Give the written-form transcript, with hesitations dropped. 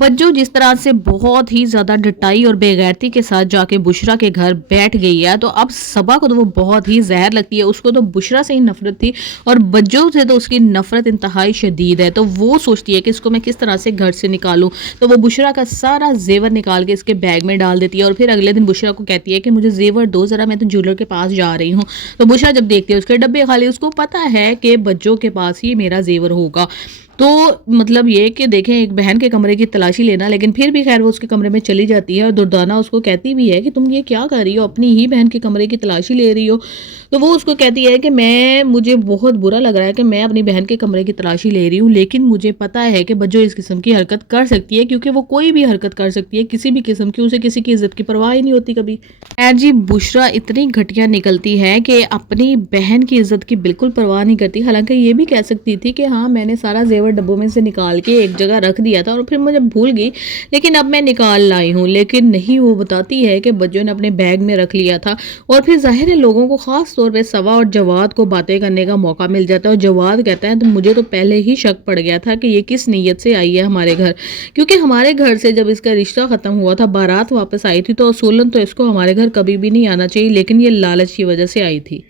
बज्जो जिस तरह से बहुत ही ज़्यादा डटाई और बेगैरती के साथ जाके बुशरा के घर बैठ गई है, तो अब सबा को तो वो बहुत ही ज़हर लगती है। उसको तो बुशरा से ही नफ़रत थी और बज्जो से तो उसकी नफ़रत इंतहाई शदीद है। तो वो सोचती है कि इसको मैं किस तरह से घर से निकालूँ। तो वो बुशरा का सारा ज़ेवर निकाल के इसके बैग में डाल देती है और फिर अगले दिन बुशरा को कहती है कि मुझे ज़ेवर दो ज़रा, मैं तो ज्वेलर के पास जा रही हूँ। तो बुशरा जब देखती है उसके डब्बे खाली, उसको पता है कि बज्जो के पास ही मेरा ज़ेवर होगा। तो मतलब ये कि देखें, एक बहन के कमरे की तलाशी लेना, लेकिन फिर भी खैर वो उसके कमरे में चली जाती है और दुर्दाना उसको कहती भी है कि तुम ये क्या कर रही हो, अपनी ही बहन के कमरे की तलाशी ले रही हो। तो वो उसको कहती है कि मुझे बहुत बुरा लग रहा है कि मैं अपनी बहन के कमरे की तलाशी ले रही हूँ, लेकिन मुझे पता है कि बज्जो इस किस्म की हरकत कर सकती है, क्योंकि वो कोई भी हरकत कर सकती है किसी भी किस्म की, उसे किसी की इज्जत की परवाह ही नहीं होती कभी। खैर जी, बुशरा इतनी घटिया निकलती है कि अपनी बहन की इज्जत की बिल्कुल परवाह नहीं करती। हालांकि ये भी कह सकती थी कि हाँ, मैंने सारा जेवर डब्बों में से निकाल के एक जगह रख दिया था और फिर मुझे भूल गई, लेकिन अब मैं निकाल लाई हूँ। लेकिन नहीं, वो बताती है कि बज्जो ने अपने बैग में रख लिया था। और फिर जाहिर है लोगों को खास तौर पे सवा और जवाद को बातें करने का मौका मिल जाता है और जवाद कहता है तो मुझे तो पहले ही शक पड़ गया था कि ये किस नीयत से आई है हमारे घर, क्योंकि हमारे घर से जब इसका रिश्ता खत्म हुआ था, बारात वापस आई थी, तो असूलन तो इसको हमारे घर कभी भी नहीं आना चाहिए, लेकिन ये लालच की वजह से आई थी।